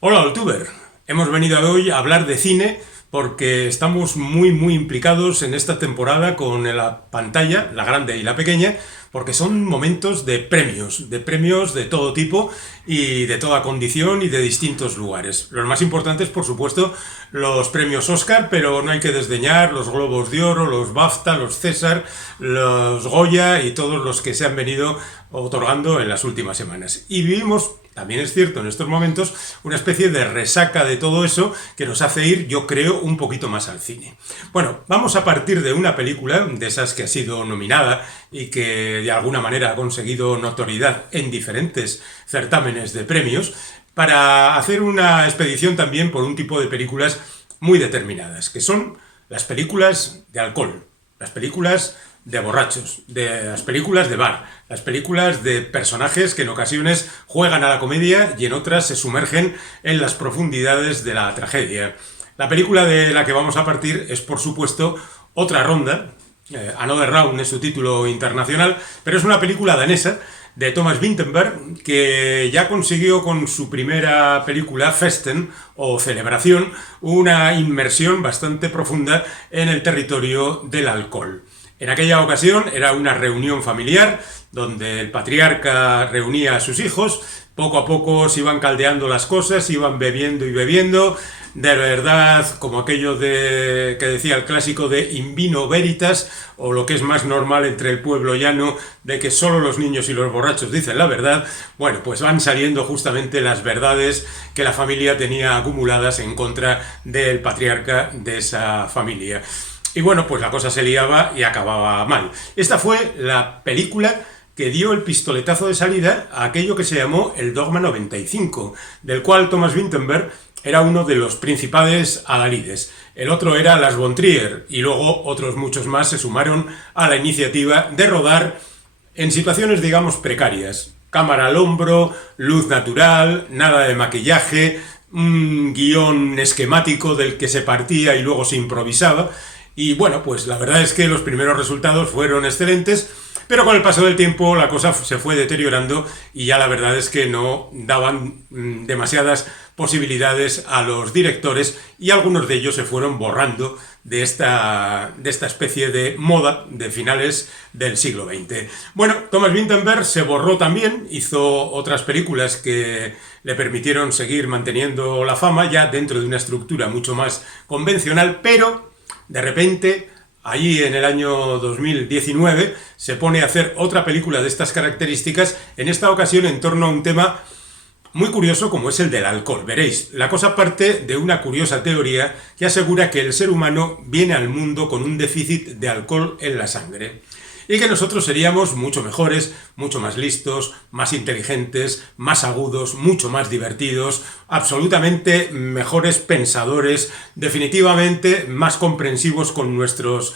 Hola, Youtuber. Hemos venido hoy a hablar de cine porque estamos muy implicados en esta temporada con la pantalla, la grande y la pequeña, porque son momentos de premios de todo tipo y de toda condición y de distintos lugares. Los más importantes, por supuesto, los premios Oscar, pero no hay que desdeñar los Globos de Oro, los BAFTA, los César, los Goya y todos los que se han venido otorgando en las últimas semanas. Y vivimos, también es cierto en estos momentos, una especie de resaca de todo eso que nos hace ir, yo creo, un poquito más al cine. Bueno, vamos a partir de una película de esas que ha sido nominada y que de alguna manera ha conseguido notoriedad en diferentes certámenes de premios, para hacer una expedición también por un tipo de películas muy determinadas, que son las películas de alcohol, las películas de borrachos, de las películas de bar, las películas de personajes que en ocasiones juegan a la comedia y en otras se sumergen en las profundidades de la tragedia. La película de la que vamos a partir es, por supuesto, Otra Ronda. Another Round es su título internacional, pero es una película danesa de Thomas Vinterberg, que ya consiguió con su primera película, Festen, o Celebración, una inmersión bastante profunda en el territorio del alcohol. En aquella ocasión era una reunión familiar donde el patriarca reunía a sus hijos, poco a poco se iban caldeando las cosas, iban bebiendo y bebiendo, de verdad, como aquello que decía el clásico de in vino veritas, o lo que es más normal entre el pueblo llano, de que solo los niños y los borrachos dicen la verdad. Bueno, pues van saliendo justamente las verdades que la familia tenía acumuladas en contra del patriarca de esa familia. Y bueno, pues la cosa se liaba y acababa mal. Esta fue la película que dio el pistoletazo de salida a aquello que se llamó el Dogma 95, del cual Thomas Vinterberg era uno de los principales adalides. El otro era Lars von Trier, y luego otros muchos más se sumaron a la iniciativa de rodar en situaciones, digamos, precarias. Cámara al hombro, luz natural, nada de maquillaje, un guión esquemático del que se partía y luego se improvisaba. Y bueno, pues la verdad es que los primeros resultados fueron excelentes, pero con el paso del tiempo la cosa se fue deteriorando y ya la verdad es que no daban demasiadas posibilidades a los directores, y algunos de ellos se fueron borrando de esta especie de moda de finales del siglo XX. Bueno, Thomas Vinterberg se borró también, hizo otras películas que le permitieron seguir manteniendo la fama ya dentro de una estructura mucho más convencional, pero de repente, allí en el año 2019, se pone a hacer otra película de estas características, en esta ocasión en torno a un tema muy curioso como es el del alcohol. Veréis, la cosa parte de una curiosa teoría que asegura que el ser humano viene al mundo con un déficit de alcohol en la sangre, y que nosotros seríamos mucho mejores, mucho más listos, más inteligentes, más agudos, mucho más divertidos, absolutamente mejores pensadores, definitivamente más comprensivos con nuestros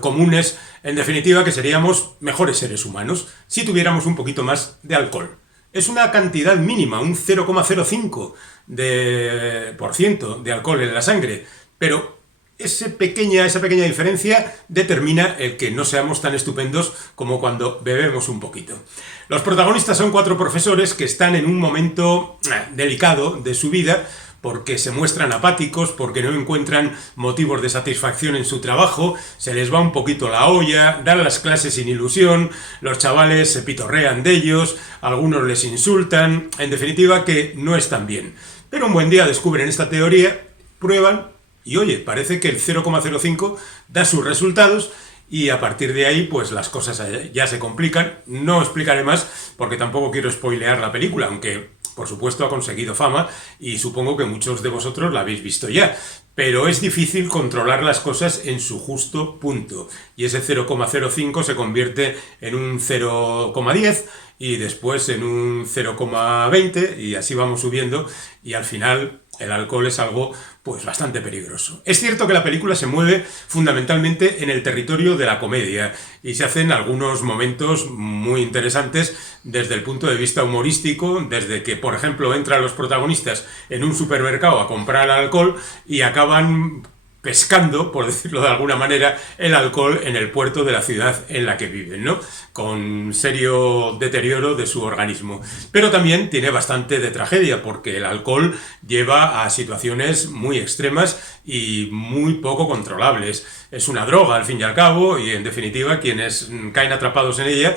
comunes, en definitiva que seríamos mejores seres humanos si tuviéramos un poquito más de alcohol. Es una cantidad mínima, un 0,05% de alcohol en la sangre, pero esa pequeña diferencia determina el que no seamos tan estupendos como cuando bebemos un poquito. Los protagonistas son 4 profesores que están en un momento delicado de su vida, porque se muestran apáticos, porque no encuentran motivos de satisfacción en su trabajo, se les va un poquito la olla, dan las clases sin ilusión, los chavales se pitorrean de ellos, algunos les insultan, en definitiva que no están bien. Pero un buen día descubren esta teoría, prueban y oye, parece que el 0,05 da sus resultados, y a partir de ahí pues las cosas ya se complican. No explicaré más porque tampoco quiero spoilear la película, aunque por supuesto ha conseguido fama y supongo que muchos de vosotros la habéis visto ya, pero es difícil controlar las cosas en su justo punto, y ese 0,05 se convierte en un 0,10 y después en un 0,20 y así vamos subiendo, y al final el alcohol es algo pues bastante peligroso. Es cierto que la película se mueve fundamentalmente en el territorio de la comedia y se hacen algunos momentos muy interesantes desde el punto de vista humorístico, desde que, por ejemplo, entran los protagonistas en un supermercado a comprar alcohol y acaban pescando, por decirlo de alguna manera, el alcohol en el puerto de la ciudad en la que viven, ¿no? Con serio deterioro de su organismo. Pero también tiene bastante de tragedia, porque el alcohol lleva a situaciones muy extremas y muy poco controlables. Es una droga, al fin y al cabo, y en definitiva quienes caen atrapados en ella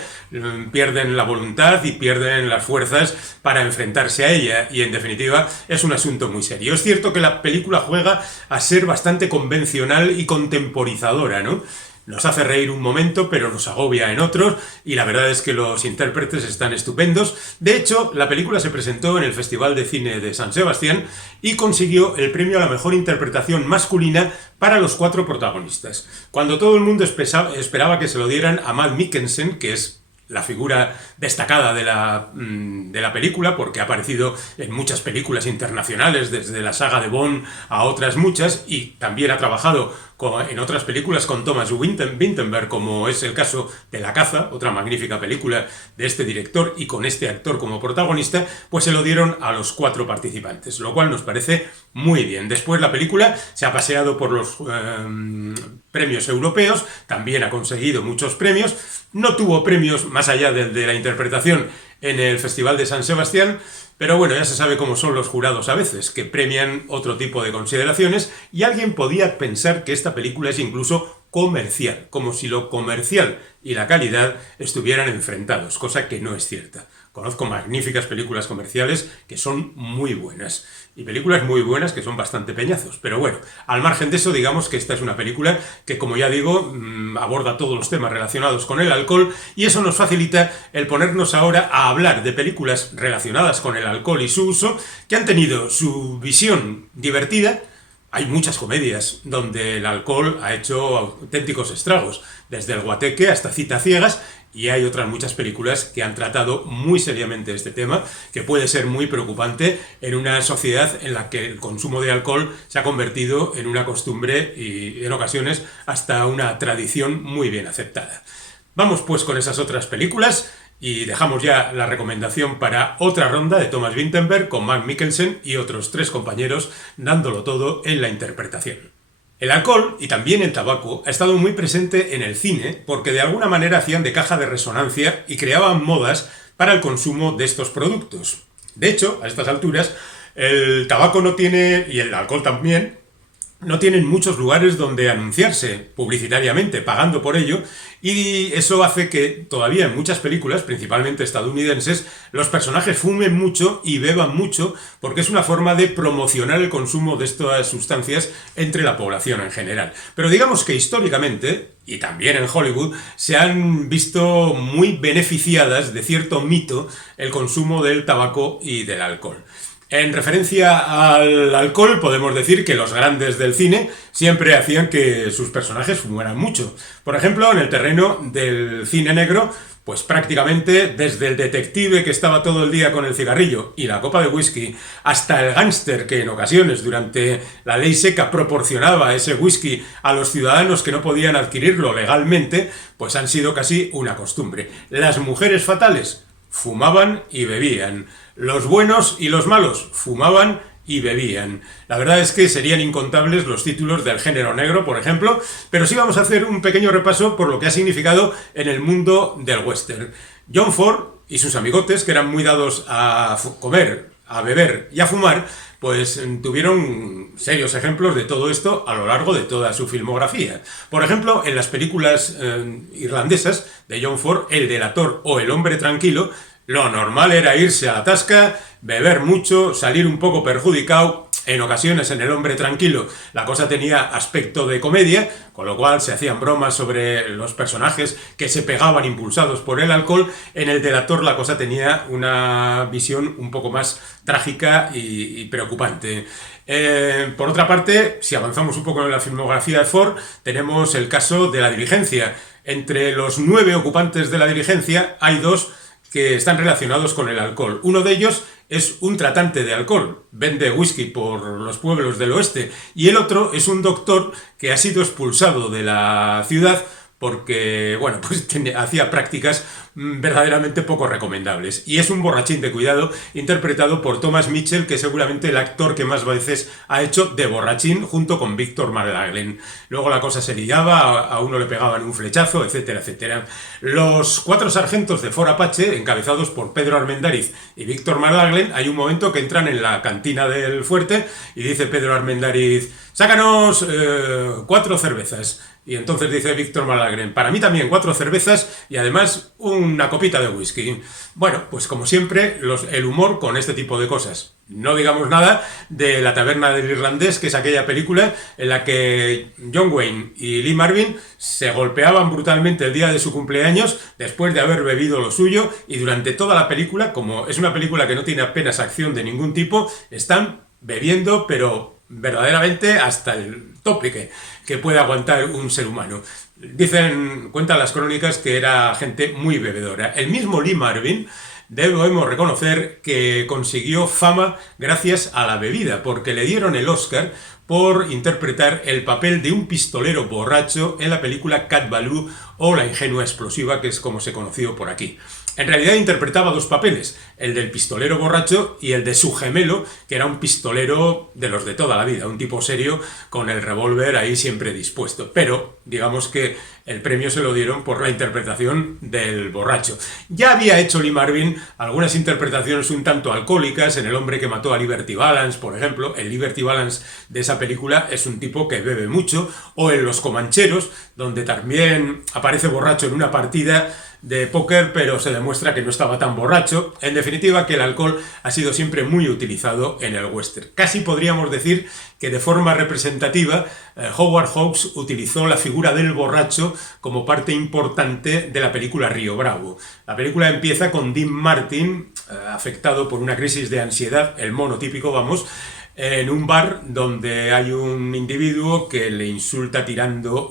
pierden la voluntad y pierden las fuerzas para enfrentarse a ella, y en definitiva es un asunto muy serio. Es cierto que la película juega a ser bastante convencional y contemporizadora, ¿no? Nos hace reír un momento, pero nos agobia en otros, y la verdad es que los intérpretes están estupendos. De hecho, la película se presentó en el Festival de Cine de San Sebastián y consiguió el premio a la mejor interpretación masculina para los 4 protagonistas. Cuando todo el mundo esperaba que se lo dieran a Mads Mikkelsen, que es la figura destacada de la película, porque ha aparecido en muchas películas internacionales, desde la saga de Bond a otras muchas, y también ha trabajado en otras películas con Thomas Vinterberg, como es el caso de La caza, otra magnífica película de este director, y con este actor como protagonista, pues se lo dieron a los 4 participantes, lo cual nos parece muy bien. Después la película se ha paseado por los premios europeos, también ha conseguido muchos premios, no tuvo premios más allá de la interpretación en el Festival de San Sebastián, pero bueno, ya se sabe cómo son los jurados a veces, que premian otro tipo de consideraciones, y alguien podía pensar que esta película es incluso comercial, como si lo comercial y la calidad estuvieran enfrentados, cosa que no es cierta. Conozco magníficas películas comerciales que son muy buenas, y películas muy buenas que son bastante peñazos. Pero bueno, al margen de eso, digamos que esta es una película que, como ya digo, aborda todos los temas relacionados con el alcohol, y eso nos facilita el ponernos ahora a hablar de películas relacionadas con el alcohol y su uso, que han tenido su visión divertida. Hay muchas comedias donde el alcohol ha hecho auténticos estragos, desde El guateque hasta Citas ciegas, y hay otras muchas películas que han tratado muy seriamente este tema, que puede ser muy preocupante en una sociedad en la que el consumo de alcohol se ha convertido en una costumbre y en ocasiones hasta una tradición muy bien aceptada. Vamos pues con esas otras películas, y dejamos ya la recomendación para otra ronda de Thomas Vinterberg con Mads Mikkelsen y otros 3 compañeros dándolo todo en la interpretación. El alcohol, y también el tabaco, ha estado muy presente en el cine porque de alguna manera hacían de caja de resonancia y creaban modas para el consumo de estos productos. De hecho, a estas alturas, el tabaco no tiene, y el alcohol también, no tienen muchos lugares donde anunciarse publicitariamente, pagando por ello, y eso hace que todavía en muchas películas, principalmente estadounidenses, los personajes fumen mucho y beban mucho, porque es una forma de promocionar el consumo de estas sustancias entre la población en general. Pero digamos que históricamente, y también en Hollywood, se han visto muy beneficiadas de cierto mito el consumo del tabaco y del alcohol. En referencia al alcohol, podemos decir que los grandes del cine siempre hacían que sus personajes fumaran mucho. Por ejemplo, en el terreno del cine negro, pues prácticamente desde el detective que estaba todo el día con el cigarrillo y la copa de whisky, hasta el gángster que en ocasiones durante la ley seca proporcionaba ese whisky a los ciudadanos que no podían adquirirlo legalmente, pues han sido casi una costumbre. Las mujeres fatales fumaban y bebían. Los buenos y los malos fumaban y bebían. La verdad es que serían incontables los títulos del género negro, por ejemplo, pero sí vamos a hacer un pequeño repaso por lo que ha significado en el mundo del western. John Ford y sus amigotes, que eran muy dados a comer, a beber y a fumar, pues tuvieron serios ejemplos de todo esto a lo largo de toda su filmografía. Por ejemplo, en las películas irlandesas de John Ford, El delator o El hombre tranquilo, lo normal era irse a la tasca, beber mucho, salir un poco perjudicado. En ocasiones en El hombre tranquilo la cosa tenía aspecto de comedia, con lo cual se hacían bromas sobre los personajes que se pegaban impulsados por el alcohol. En El delator la cosa tenía una visión un poco más trágica y preocupante. Por otra parte, si avanzamos un poco en la filmografía de Ford, tenemos el caso de La diligencia. Entre los 9 ocupantes de La diligencia hay 2 que están relacionados con el alcohol. Uno de ellos es un tratante de alcohol, vende whisky por los pueblos del oeste, y el otro es un doctor que ha sido expulsado de la ciudad porque, bueno, pues hacía prácticas verdaderamente poco recomendables. Y es un borrachín de cuidado interpretado por Thomas Mitchell, que es seguramente el actor que más veces ha hecho de borrachín junto con Víctor Marlaglen. Luego la cosa se liaba, a uno le pegaban un flechazo, etcétera, etcétera. Los 4 sargentos de Fort Apache, encabezados por Pedro Armendáriz y Víctor Marlaglen, hay un momento que entran en la cantina del fuerte y dice Pedro Armendáriz: sácanos 4 cervezas. Y entonces dice Víctor Marlaglen: para mí también 4 cervezas y además una copita de whisky. Bueno, pues como siempre, el humor con este tipo de cosas. No digamos nada de La taberna del irlandés, que es aquella película en la que John Wayne y Lee Marvin se golpeaban brutalmente el día de su cumpleaños después de haber bebido lo suyo, y durante toda la película, como es una película que no tiene apenas acción de ningún tipo, están bebiendo, pero verdaderamente hasta el tope que puede aguantar un ser humano. Cuentan las crónicas que era gente muy bebedora. El mismo Lee Marvin, debemos reconocer que consiguió fama gracias a la bebida, porque le dieron el Oscar por interpretar el papel de un pistolero borracho en la película Cat Ballou, o La ingenua explosiva, que es como se conoció por aquí. En realidad interpretaba 2 papeles, el del pistolero borracho y el de su gemelo, que era un pistolero de los de toda la vida, un tipo serio con el revólver ahí siempre dispuesto. Pero digamos que el premio se lo dieron por la interpretación del borracho. Ya había hecho Lee Marvin algunas interpretaciones un tanto alcohólicas en El hombre que mató a Liberty Balance, por ejemplo. El Liberty Balance de esa película es un tipo que bebe mucho, o en Los Comancheros, donde también aparece borracho en una partida de póker, pero se demuestra que no estaba tan borracho. En definitiva, que el alcohol ha sido siempre muy utilizado en el western. Casi podríamos decir que de forma representativa Howard Hawks utilizó la figura del borracho como parte importante de la película Río Bravo. La película empieza con Dean Martin, afectado por una crisis de ansiedad, el mono típico, vamos, en un bar donde hay un individuo que le insulta tirando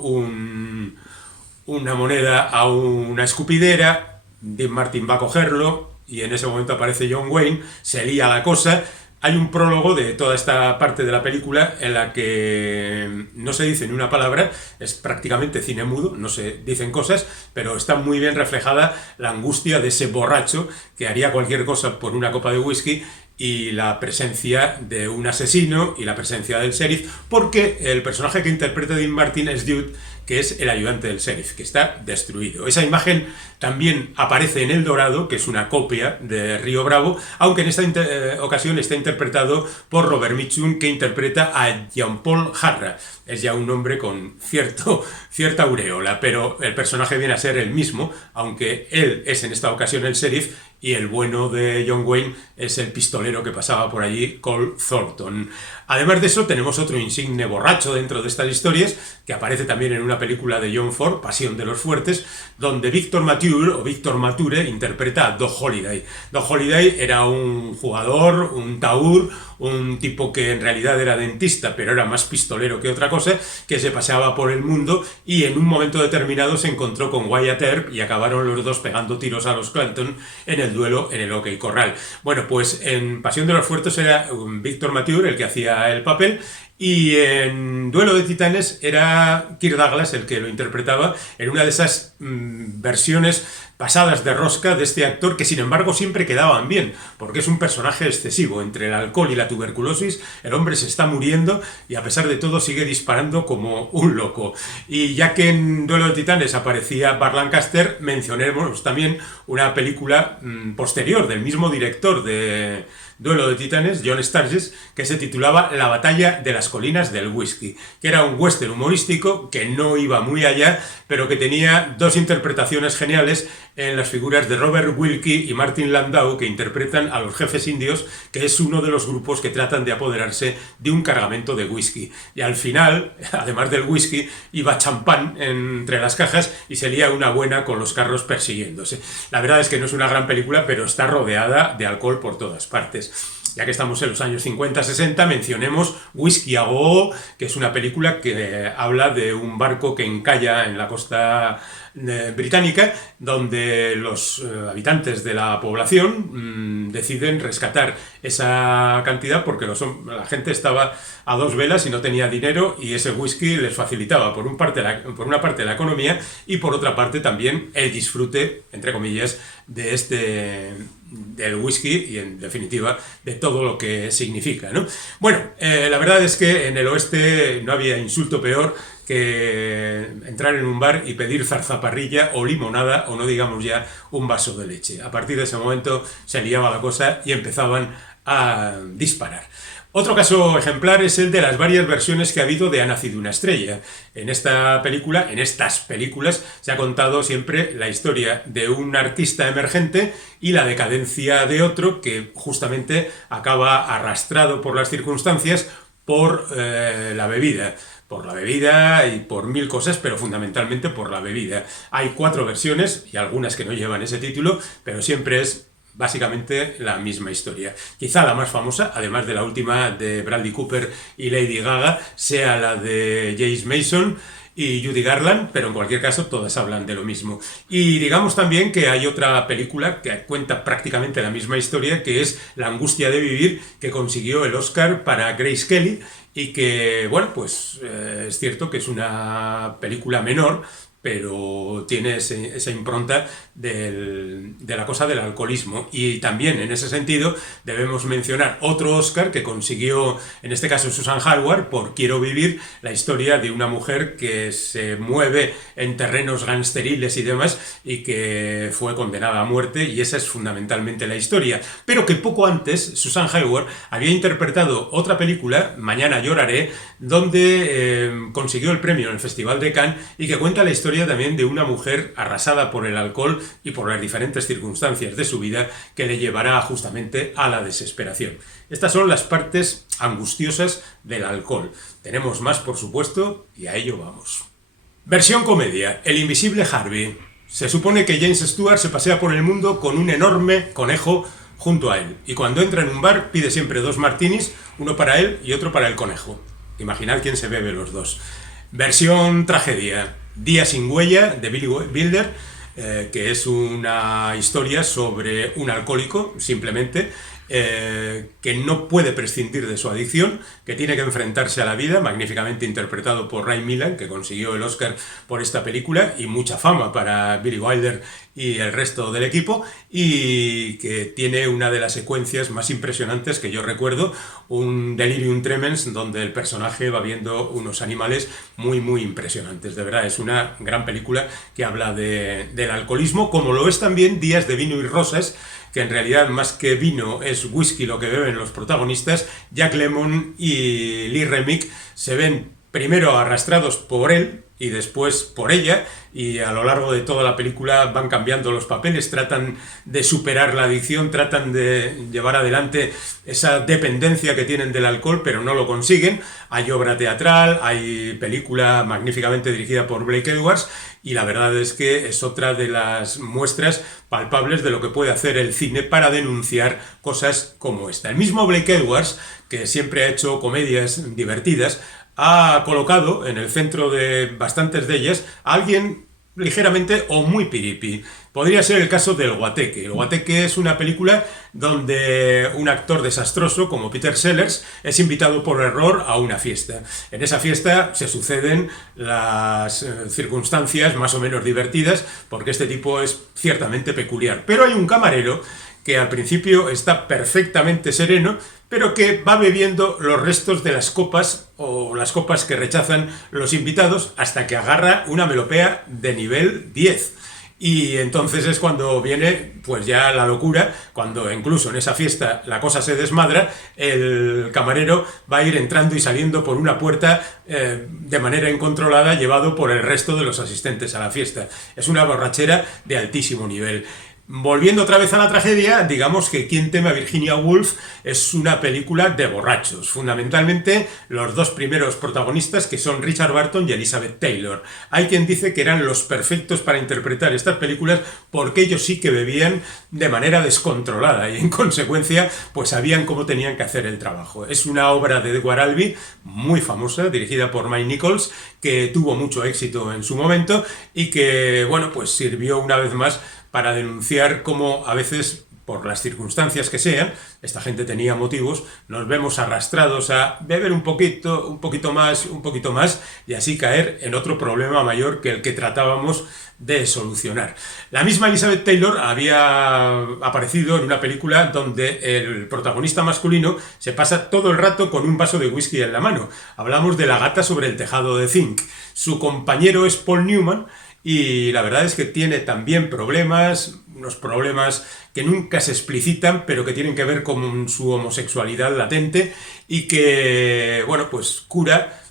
una moneda a una escupidera. Dean Martin va a cogerlo y en ese momento aparece John Wayne, se lía la cosa. Hay un prólogo de toda esta parte de la película en la que no se dice ni una palabra, es prácticamente cine mudo, no se dicen cosas, pero está muy bien reflejada la angustia de ese borracho que haría cualquier cosa por una copa de whisky, y la presencia de un asesino y la presencia del sheriff, porque el personaje que interpreta Dean Martin es Dude, que es el ayudante del sheriff, que está destruido. Esa imagen también aparece en El Dorado, que es una copia de Río Bravo, aunque en esta ocasión está interpretado por Robert Mitchum, que interpreta a Jean-Paul Harra. Es ya un hombre con cierta aureola, pero el personaje viene a ser el mismo, aunque él es en esta ocasión el sheriff y el bueno de John Wayne es el pistolero que pasaba por allí, Cole Thornton. Además de eso, tenemos otro insigne borracho dentro de estas historias, que aparece también en una película de John Ford, Pasión de los Fuertes, donde Víctor Mature interpreta a Doc Holliday. Doc Holliday era un jugador, un taur, un tipo que en realidad era dentista, pero era más pistolero que otra cosa, que se paseaba por el mundo y en un momento determinado se encontró con Wyatt Earp y acabaron los dos pegando tiros a los Clanton en el duelo en el OK Corral. Bueno, pues en Pasión de los Fuertes era Víctor Mature el que hacía el papel, y en Duelo de Titanes era Kirk Douglas el que lo interpretaba en una de esas versiones pasadas de rosca de este actor, que sin embargo siempre quedaban bien, porque es un personaje excesivo. Entre el alcohol y la tuberculosis, el hombre se está muriendo y a pesar de todo sigue disparando como un loco. Y ya que en Duelo de Titanes aparecía Burt Lancaster, mencionemos también una película posterior del mismo director de Duelo de Titanes, John Sturges, que se titulaba La batalla de las colinas del whisky, que era un western humorístico que no iba muy allá, pero que tenía 2 interpretaciones geniales en las figuras de Robert Wilkie y Martin Landau, que interpretan a los jefes indios, que es uno de los grupos que tratan de apoderarse de un cargamento de whisky. Y al final, además del whisky, iba champán entre las cajas y se lía una buena con los carros persiguiéndose. La verdad es que no es una gran película, pero está rodeada de alcohol por todas partes. ya que estamos en los años 50-60, mencionemos Whisky a Go, que es una película que habla de un barco que encalla en la costa británica, donde los habitantes de la población deciden rescatar esa cantidad porque la gente estaba a dos velas y no tenía dinero, y ese whisky les facilitaba por una parte la economía y por otra parte también el disfrute, entre comillas, del whisky y en definitiva de todo lo que significa, ¿no? Bueno, la verdad es que en el oeste no había insulto peor que entrar en un bar y pedir zarzaparrilla o limonada, o no digamos ya un vaso de leche. A partir de ese momento se liaba la cosa y empezaban a disparar. Otro caso ejemplar es el de las varias versiones que ha habido de Ha nacido una estrella. En estas películas, se ha contado siempre la historia de un artista emergente y la decadencia de otro que justamente acaba arrastrado por las circunstancias por la bebida. Por la bebida y por mil cosas, pero fundamentalmente por la bebida. Hay 4 versiones y algunas que no llevan ese título, pero siempre es básicamente la misma historia. Quizá la más famosa, además de la última de Bradley Cooper y Lady Gaga, sea la de James Mason y Judy Garland, pero en cualquier caso todas hablan de lo mismo. Y digamos también que hay otra película que cuenta prácticamente la misma historia, que es La angustia de vivir, que consiguió el Oscar para Grace Kelly y que, bueno, pues es cierto que es una película menor, pero tiene esa impronta de la cosa del alcoholismo. Y también en ese sentido debemos mencionar otro Oscar que consiguió, en este caso Susan Hayward, por Quiero vivir, la historia de una mujer que se mueve en terrenos gangsteriles y demás y que fue condenada a muerte, y esa es fundamentalmente la historia. Pero que poco antes Susan Hayward había interpretado otra película, Mañana lloraré, donde consiguió el premio en el Festival de Cannes y que cuenta la historia también de una mujer arrasada por el alcohol y por las diferentes circunstancias de su vida que le llevará justamente a la desesperación. Estas son las partes angustiosas del alcohol. Tenemos más, por supuesto, y a ello vamos. Versión comedia, El invisible Harvey. Se supone que James Stewart se pasea por el mundo con un enorme conejo junto a él, y cuando entra en un bar pide siempre 2 martinis, uno para él y otro para el conejo. Imaginad quién se bebe los dos. Versión tragedia, Día sin huella, de Billy Wilder, que es una historia sobre un alcohólico, simplemente, que no puede prescindir de su adicción, que tiene que enfrentarse a la vida, magníficamente interpretado por Ray Milland, que consiguió el Oscar por esta película, y mucha fama para Billy Wilder y el resto del equipo, y que tiene una de las secuencias más impresionantes que yo recuerdo, un delirium tremens donde el personaje va viendo unos animales muy muy impresionantes. De verdad, es una gran película que habla del alcoholismo, como lo es también Días de vino y rosas, que en realidad más que vino es whisky lo que beben los protagonistas. Jack Lemmon y Lee Remick se ven primero arrastrados por él y después por ella, y a lo largo de toda la película van cambiando los papeles, tratan de superar la adicción, tratan de llevar adelante esa dependencia que tienen del alcohol, pero no lo consiguen. Hay obra teatral, hay película magníficamente dirigida por Blake Edwards, y la verdad es que es otra de las muestras palpables de lo que puede hacer el cine para denunciar cosas como esta. El mismo Blake Edwards, que siempre ha hecho comedias divertidas, ha colocado en el centro de bastantes de ellas a alguien ligeramente o muy piripi. Podría ser el caso del Guateque. El Guateque es una película donde un actor desastroso como Peter Sellers es invitado por error a una fiesta. En esa fiesta se suceden las circunstancias más o menos divertidas, porque este tipo es ciertamente peculiar. Pero hay un camarero que al principio está perfectamente sereno, pero que va bebiendo los restos de las copas o las copas que rechazan los invitados hasta que agarra una melopea de nivel 10. Y entonces es cuando viene pues ya la locura, cuando incluso en esa fiesta la cosa se desmadra, el camarero va a ir entrando y saliendo por una puerta de manera incontrolada, llevado por el resto de los asistentes a la fiesta. Es una borrachera de altísimo nivel. Volviendo otra vez a la tragedia, digamos que Quien teme a Virginia Woolf es una película de borrachos. Fundamentalmente, los dos primeros protagonistas, que son Richard Burton y Elizabeth Taylor. Hay quien dice que eran los perfectos para interpretar estas películas porque ellos sí que bebían de manera descontrolada y en consecuencia pues sabían cómo tenían que hacer el trabajo. Es una obra de Edward Albee muy famosa, dirigida por Mike Nichols, que tuvo mucho éxito en su momento y que, bueno, pues sirvió una vez más para denunciar cómo a veces, por las circunstancias que sean, esta gente tenía motivos, nos vemos arrastrados a beber un poquito más, y así caer en otro problema mayor que el que tratábamos de solucionar. La misma Elizabeth Taylor había aparecido en una película donde el protagonista masculino se pasa todo el rato con un vaso de whisky en la mano. Hablamos de La gata sobre el tejado de zinc. Su compañero es Paul Newman, y la verdad es que tiene también problemas, unos problemas que nunca se explicitan, pero que tienen que ver con su homosexualidad latente y que, bueno, pues cura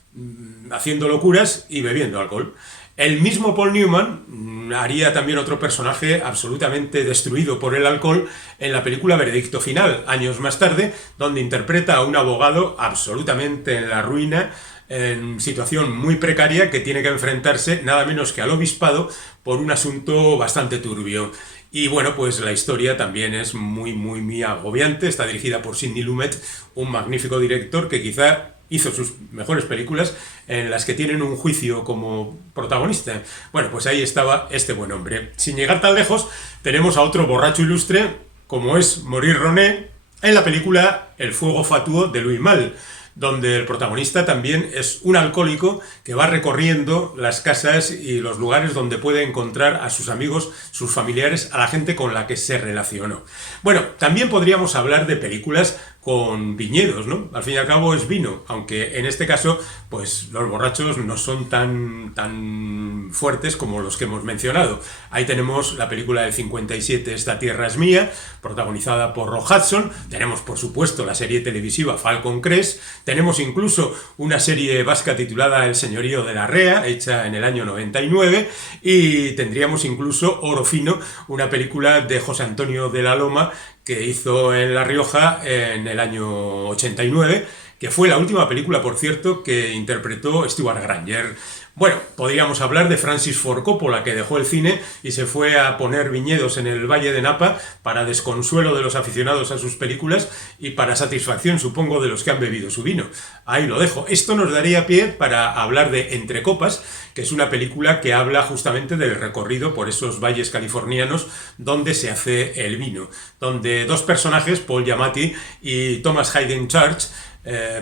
haciendo locuras y bebiendo alcohol. El mismo Paul Newman haría también otro personaje absolutamente destruido por el alcohol en la película Veredicto Final, años más tarde, donde interpreta a un abogado absolutamente en la ruina, en situación muy precaria, que tiene que enfrentarse nada menos que al obispado por un asunto bastante turbio. Y bueno, pues la historia también es muy agobiante. Está dirigida por Sidney Lumet, un magnífico director que quizá hizo sus mejores películas en las que tienen un juicio como protagonista. Bueno, pues ahí estaba este buen hombre. Sin llegar tan lejos, tenemos a otro borracho ilustre, como es Maurice Ronet, en la película El fuego fatuo de Louis Malle, donde el protagonista también es un alcohólico que va recorriendo las casas y los lugares donde puede encontrar a sus amigos, sus familiares, a la gente con la que se relacionó. Bueno, también podríamos hablar de películas con viñedos, ¿no? Al fin y al cabo es vino, aunque en este caso, pues los borrachos no son tan fuertes como los que hemos mencionado. Ahí tenemos la película del 57, Esta tierra es mía, protagonizada por Rock Hudson. Tenemos, por supuesto, la serie televisiva Falcon Crest. Tenemos incluso una serie vasca titulada El señorío de la Rea, hecha en el año 99. Y tendríamos incluso Oro fino, una película de José Antonio de la Loma, que hizo en La Rioja en el año 89, que fue la última película, por cierto, que interpretó Stewart Granger. Bueno, podríamos hablar de Francis Ford Coppola, que dejó el cine y se fue a poner viñedos en el Valle de Napa para desconsuelo de los aficionados a sus películas y para satisfacción, supongo, de los que han bebido su vino. Ahí lo dejo. Esto nos daría pie para hablar de Entre copas, que es una película que habla justamente del recorrido por esos valles californianos donde se hace el vino, donde dos personajes, Paul Giamatti y Thomas Hayden Church,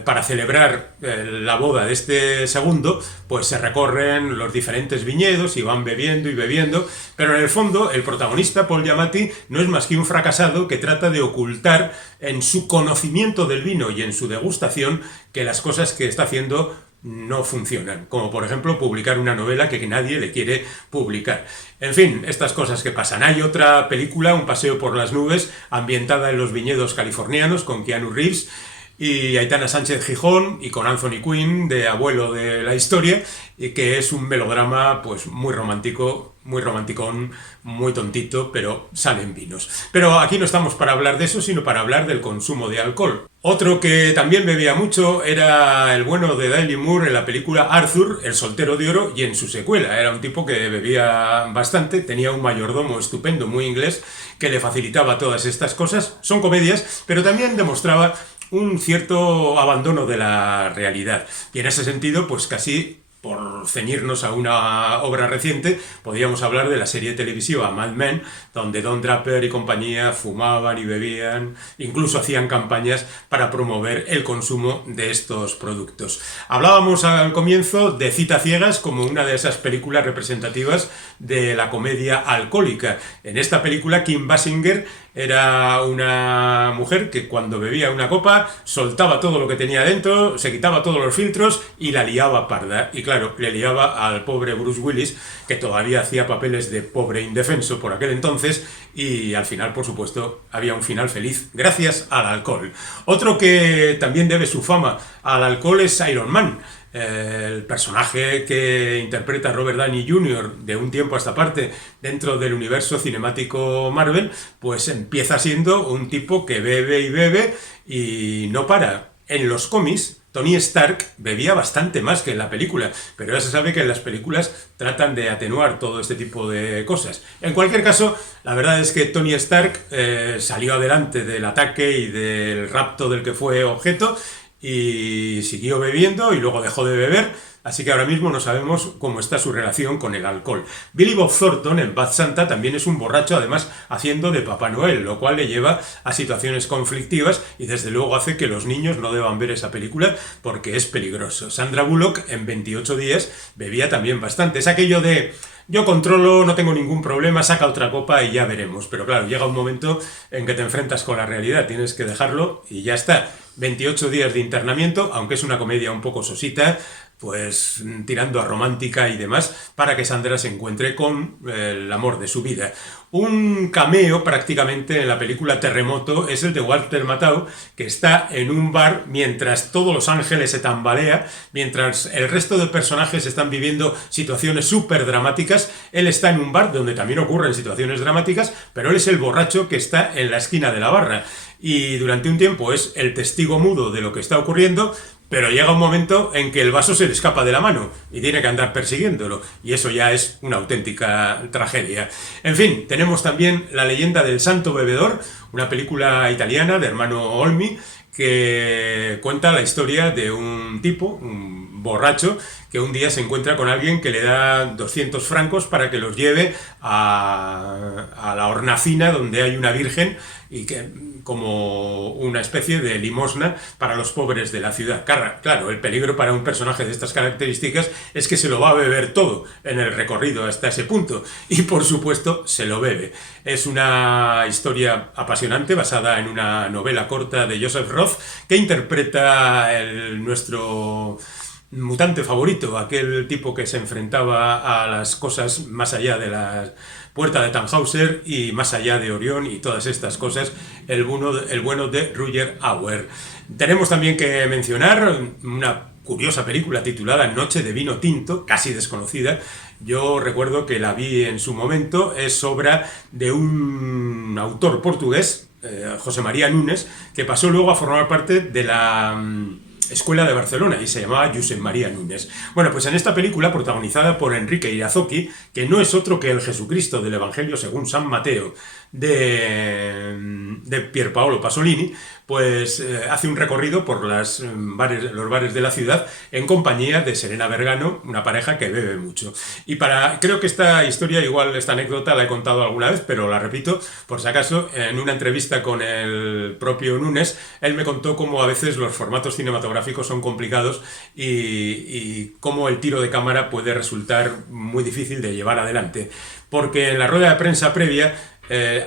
para celebrar la boda de este segundo, pues se recorren los diferentes viñedos y van bebiendo y bebiendo, pero en el fondo el protagonista, Paul Giamatti, no es más que un fracasado que trata de ocultar en su conocimiento del vino y en su degustación que las cosas que está haciendo no funcionan, como por ejemplo publicar una novela que nadie le quiere publicar. En fin, estas cosas que pasan. Hay otra película, Un paseo por las nubes, ambientada en los viñedos californianos, con Keanu Reeves y Aitana Sánchez Gijón, y con Anthony Quinn de abuelo de la historia, y que es un melodrama pues muy romántico, muy romanticón, muy tontito, pero salen vinos. Pero aquí no estamos para hablar de eso, sino para hablar del consumo de alcohol. Otro que también bebía mucho era el bueno de Dudley Moore en la película Arthur, el soltero de oro, y en su secuela. Era un tipo que bebía bastante, tenía un mayordomo estupendo, muy inglés, que le facilitaba todas estas cosas. Son comedias, pero también demostraba un cierto abandono de la realidad. Y en ese sentido, pues casi por ceñirnos a una obra reciente, podríamos hablar de la serie televisiva Mad Men, donde Don Draper y compañía fumaban y bebían, incluso hacían campañas para promover el consumo de estos productos. Hablábamos al comienzo de Cita ciegas como una de esas películas representativas de la comedia alcohólica. En esta película, Kim Basinger era una mujer que cuando bebía una copa soltaba todo lo que tenía dentro, se quitaba todos los filtros y la liaba parda. Y claro, le liaba al pobre Bruce Willis, que todavía hacía papeles de pobre indefenso por aquel entonces, y al final, por supuesto, había un final feliz gracias al alcohol. Otro que también debe su fama al alcohol es Iron Man. El personaje que interpreta Robert Downey Jr. de un tiempo a esta parte dentro del universo cinemático Marvel, pues empieza siendo un tipo que bebe y bebe y no para. En los cómics, Tony Stark bebía bastante más que en la película, pero ya se sabe que en las películas tratan de atenuar todo este tipo de cosas. En cualquier caso, la verdad es que Tony Stark salió adelante del ataque y del rapto del que fue objeto y siguió bebiendo y luego dejó de beber. Así que ahora mismo no sabemos cómo está su relación con el alcohol. Billy Bob Thornton en Bad Santa también es un borracho, además haciendo de Papá Noel, lo cual le lleva a situaciones conflictivas y desde luego hace que los niños no deban ver esa película porque es peligroso. Sandra Bullock en 28 días bebía también bastante. Es aquello de yo controlo, no tengo ningún problema, saca otra copa y ya veremos. Pero claro, llega un momento en que te enfrentas con la realidad, tienes que dejarlo y ya está. 28 días de internamiento, aunque es una comedia un poco sosita, pues tirando a romántica y demás, para que Sandra se encuentre con el amor de su vida. Un cameo prácticamente en la película Terremoto es el de Walter Matthau, que está en un bar mientras todo Los Ángeles se tambalea, mientras el resto de personajes están viviendo situaciones súper dramáticas. Él está en un bar donde también ocurren situaciones dramáticas, pero él es el borracho que está en la esquina de la barra. Y durante un tiempo es el testigo mudo de lo que está ocurriendo, pero llega un momento en que el vaso se le escapa de la mano y tiene que andar persiguiéndolo, y eso ya es una auténtica tragedia. En fin, tenemos también La leyenda del santo bebedor, una película italiana de Hermano Olmi, que cuenta la historia de un tipo, un borracho, que un día se encuentra con alguien que le da 200 francos para que los lleve a la hornacina donde hay una virgen y que como una especie de limosna para los pobres de la ciudad. Claro, el peligro para un personaje de estas características es que se lo va a beber todo en el recorrido hasta ese punto y por supuesto se lo bebe. Es una historia apasionante basada en una novela corta de Joseph Roth que interpreta nuestro mutante favorito, aquel tipo que se enfrentaba a las cosas más allá de la puerta de Tannhauser y más allá de Orión y todas estas cosas, el bueno de Rutger Hauer. Tenemos también que mencionar una curiosa película titulada Noche de vino tinto, casi desconocida. Yo recuerdo que la vi en su momento, es obra de un autor portugués, José María Nunes, que pasó luego a formar parte de la Escuela de Barcelona y se llamaba Josep María Nunes. Bueno, pues en esta película, protagonizada por Enrique Irazoqui, que no es otro que el Jesucristo del Evangelio según San Mateo de Pierpaolo Pasolini, pues hace un recorrido por los bares de la ciudad en compañía de Serena Vergano, una pareja que bebe mucho. Y creo que esta historia, igual esta anécdota la he contado alguna vez, pero la repito por si acaso. En una entrevista con el propio Nunes, él me contó cómo a veces los formatos cinematográficos son complicados y cómo el tiro de cámara puede resultar muy difícil de llevar adelante. Porque en la rueda de prensa previa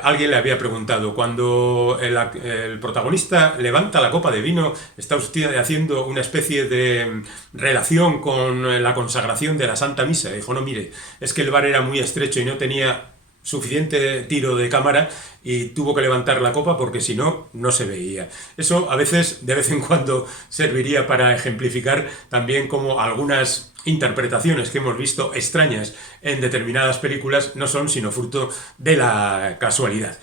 alguien le había preguntado, cuando el protagonista levanta la copa de vino, ¿está usted haciendo una especie de relación con la consagración de la Santa Misa? Y dijo, no, mire, es que el bar era muy estrecho y no tenía suficiente tiro de cámara y tuvo que levantar la copa porque si no, no se veía. Eso a veces, de vez en cuando, serviría para ejemplificar también cómo algunas interpretaciones que hemos visto extrañas en determinadas películas no son sino fruto de la casualidad.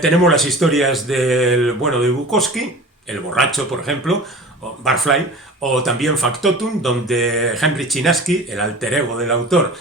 Tenemos las historias del bueno de Bukowski, el borracho, por ejemplo, o Barfly, o también Factotum, donde Henry Chinaski, el alter ego del autor,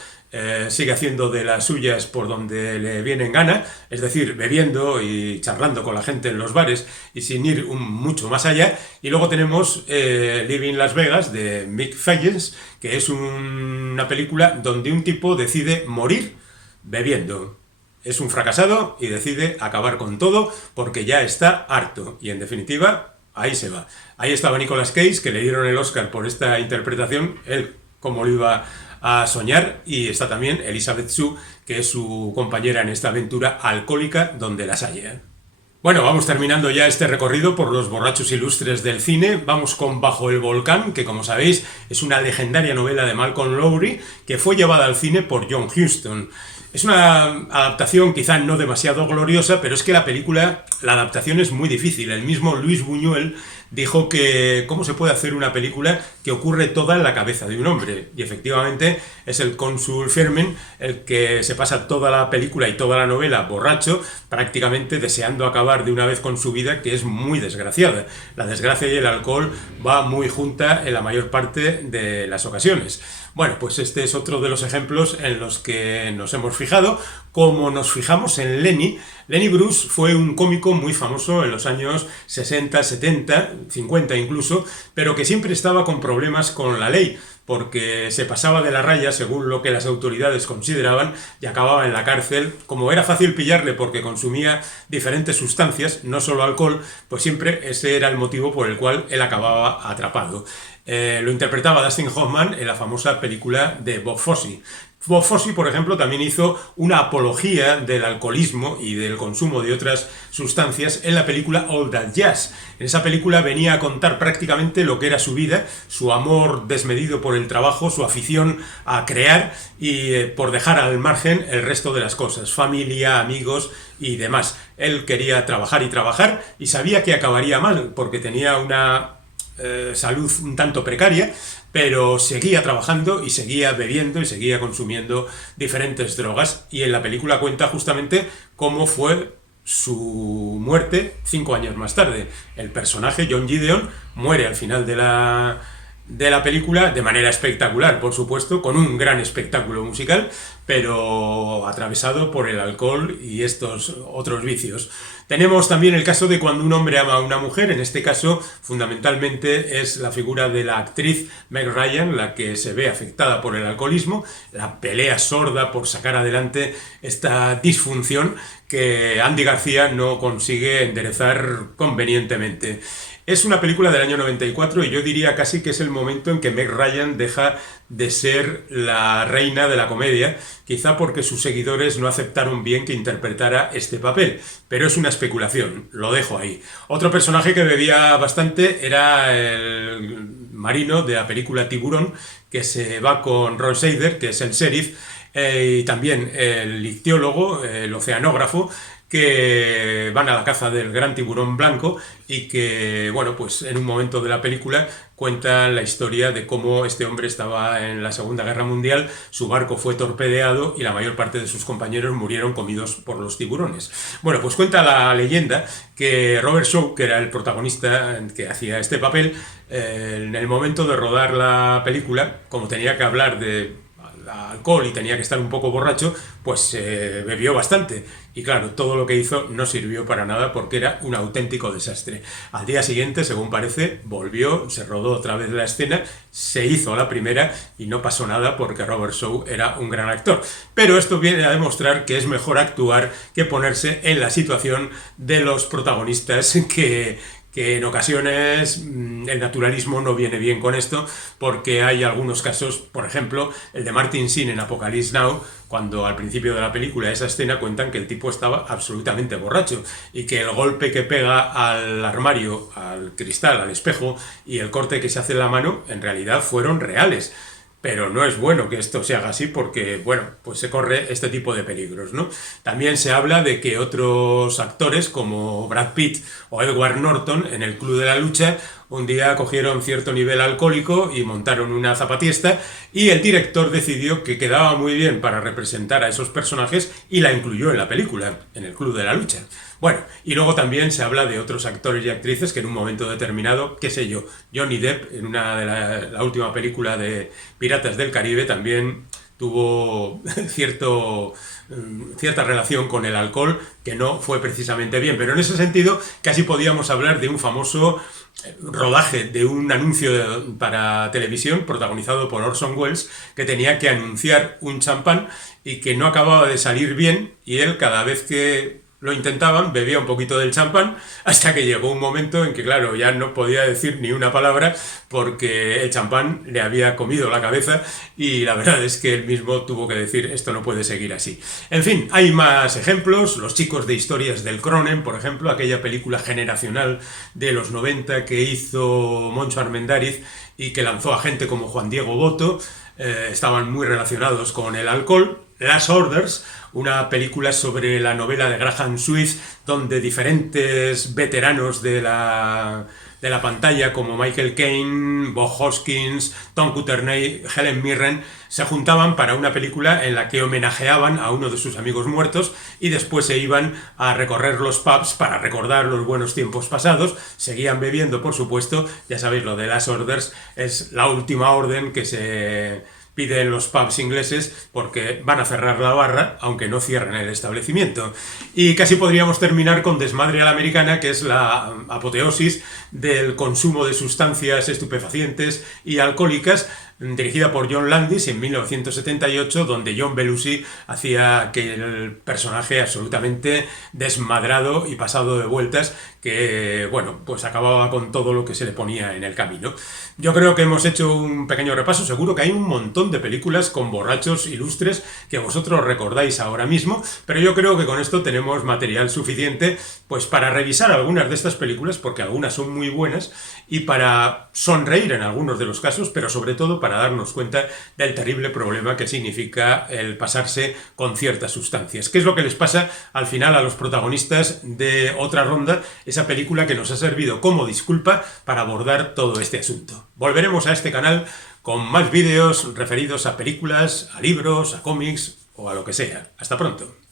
sigue haciendo de las suyas por donde le viene en gana, es decir, bebiendo y charlando con la gente en los bares y sin ir mucho más allá. Y luego tenemos Living Las Vegas de Mick Fagles, que es una película donde un tipo decide morir bebiendo. Es un fracasado y decide acabar con todo porque ya está harto. Y en definitiva, ahí se va. Ahí estaba Nicolas Cage, que le dieron el Oscar por esta interpretación, él como lo iba a soñar, y está también Elizabeth Shue, que es su compañera en esta aventura alcohólica donde las haya. Bueno, vamos terminando ya este recorrido por los borrachos ilustres del cine. Vamos con Bajo el volcán, que como sabéis es una legendaria novela de Malcolm Lowry que fue llevada al cine por John Huston. Es una adaptación quizá no demasiado gloriosa, pero es que la adaptación es muy difícil. El mismo Luis Buñuel dijo que cómo se puede hacer una película que ocurre toda en la cabeza de un hombre. Y efectivamente es el cónsul Firmin el que se pasa toda la película y toda la novela borracho, prácticamente deseando acabar de una vez con su vida, que es muy desgraciada. La desgracia y el alcohol va muy junta en la mayor parte de las ocasiones. Bueno, pues este es otro de los ejemplos en los que nos hemos fijado, como nos fijamos en Lenny. Lenny Bruce fue un cómico muy famoso en los años 60, 70, 50 incluso, pero que siempre estaba con problemas con la ley, porque se pasaba de la raya según lo que las autoridades consideraban y acababa en la cárcel. Como era fácil pillarle porque consumía diferentes sustancias, no solo alcohol, pues siempre ese era el motivo por el cual él acababa atrapado. Lo interpretaba Dustin Hoffman en la famosa película de Bob Fosse. Bob Fosse, por ejemplo, también hizo una apología del alcoholismo y del consumo de otras sustancias en la película All That Jazz. En esa película venía a contar prácticamente lo que era su vida, su amor desmedido por el trabajo, su afición a crear y por dejar al margen el resto de las cosas, familia, amigos y demás. Él quería trabajar y sabía que acabaría mal porque tenía una salud un tanto precaria, pero seguía trabajando y seguía bebiendo y seguía consumiendo diferentes drogas, y en la película cuenta justamente cómo fue su muerte 5 años más tarde. El personaje, John Gideon, muere al final de la película de manera espectacular, por supuesto, con un gran espectáculo musical, pero atravesado por el alcohol y estos otros vicios. Tenemos también el caso de cuando un hombre ama a una mujer. En este caso, fundamentalmente, es la figura de la actriz Meg Ryan la que se ve afectada por el alcoholismo, la pelea sorda por sacar adelante esta disfunción que Andy García no consigue enderezar convenientemente. Es una película del año 94 y yo diría casi que es el momento en que Meg Ryan deja de ser la reina de la comedia, quizá porque sus seguidores no aceptaron bien que interpretara este papel, pero es una especulación, lo dejo ahí. Otro personaje que bebía bastante era el marino de la película Tiburón, que se va con Roy Scheider, que es el sheriff, y también el ictiólogo, el oceanógrafo, que van a la caza del gran tiburón blanco y que, bueno, pues en un momento de la película cuentan la historia de cómo este hombre estaba en la Segunda Guerra Mundial, su barco fue torpedeado y la mayor parte de sus compañeros murieron comidos por los tiburones. Bueno, pues cuenta la leyenda que Robert Shaw, que era el protagonista que hacía este papel, en el momento de rodar la película, como tenía que hablar de alcohol y tenía que estar un poco borracho, pues bebió bastante. Y claro, todo lo que hizo no sirvió para nada porque era un auténtico desastre. Al día siguiente, según parece, volvió, se rodó otra vez la escena, se hizo la primera y no pasó nada porque Robert Shaw era un gran actor. Pero esto viene a demostrar que es mejor actuar que ponerse en la situación de los protagonistas, que en ocasiones el naturalismo no viene bien con esto, porque hay algunos casos, por ejemplo, el de Martin Sheen en Apocalypse Now, cuando al principio de la película, esa escena, cuentan que el tipo estaba absolutamente borracho y que el golpe que pega al armario, al cristal, al espejo, y el corte que se hace en la mano, en realidad fueron reales. Pero no es bueno que esto se haga así porque, bueno, pues se corre este tipo de peligros, ¿no? También se habla de que otros actores como Brad Pitt o Edward Norton en el Club de la Lucha un día cogieron cierto nivel alcohólico y montaron una zapatiesta, y el director decidió que quedaba muy bien para representar a esos personajes y la incluyó en la película, en el Club de la Lucha. Bueno, y luego también se habla de otros actores y actrices que en un momento determinado, qué sé yo, Johnny Depp en una de la última película de Piratas del Caribe también tuvo cierta relación con el alcohol que no fue precisamente bien, pero en ese sentido casi podíamos hablar de un famoso rodaje de un anuncio para televisión protagonizado por Orson Welles, que tenía que anunciar un champán y que no acababa de salir bien, y él, cada vez que lo intentaban, bebía un poquito del champán, hasta que llegó un momento en que, claro, ya no podía decir ni una palabra porque el champán le había comido la cabeza, y la verdad es que él mismo tuvo que decir: esto no puede seguir así. En fin, hay más ejemplos. Los chicos de historias del Cronen, por ejemplo, aquella película generacional de los 90 que hizo Moncho Armendáriz y que lanzó a gente como Juan Diego Boto, estaban muy relacionados con el alcohol. Last Orders, una película sobre la novela de Graham Swift, donde diferentes veteranos de la de la pantalla como Michael Caine, Bob Hoskins, Tom Courtenay, Helen Mirren se juntaban para una película en la que homenajeaban a uno de sus amigos muertos y después se iban a recorrer los pubs para recordar los buenos tiempos pasados. Seguían bebiendo, por supuesto. Ya sabéis, lo de las orders es la última orden que se pide en los pubs ingleses porque van a cerrar la barra, aunque no cierren el establecimiento. Y casi podríamos terminar con Desmadre a la Americana, que es la apoteosis del consumo de sustancias estupefacientes y alcohólicas, dirigida por John Landis en 1978, donde John Belushi hacía aquel personaje absolutamente desmadrado y pasado de vueltas que, bueno, pues acababa con todo lo que se le ponía en el camino. Yo creo que hemos hecho un pequeño repaso. Seguro que hay un montón de películas con borrachos ilustres que vosotros recordáis ahora mismo, pero yo creo que con esto tenemos material suficiente pues para revisar algunas de estas películas, porque algunas son muy buenas, y para sonreír en algunos de los casos, pero sobre todo para darnos cuenta del terrible problema que significa el pasarse con ciertas sustancias. ¿Qué es lo que les pasa al final a los protagonistas de Otra Ronda? Esa película que nos ha servido como disculpa para abordar todo este asunto. Volveremos a este canal con más vídeos referidos a películas, a libros, a cómics o a lo que sea. Hasta pronto.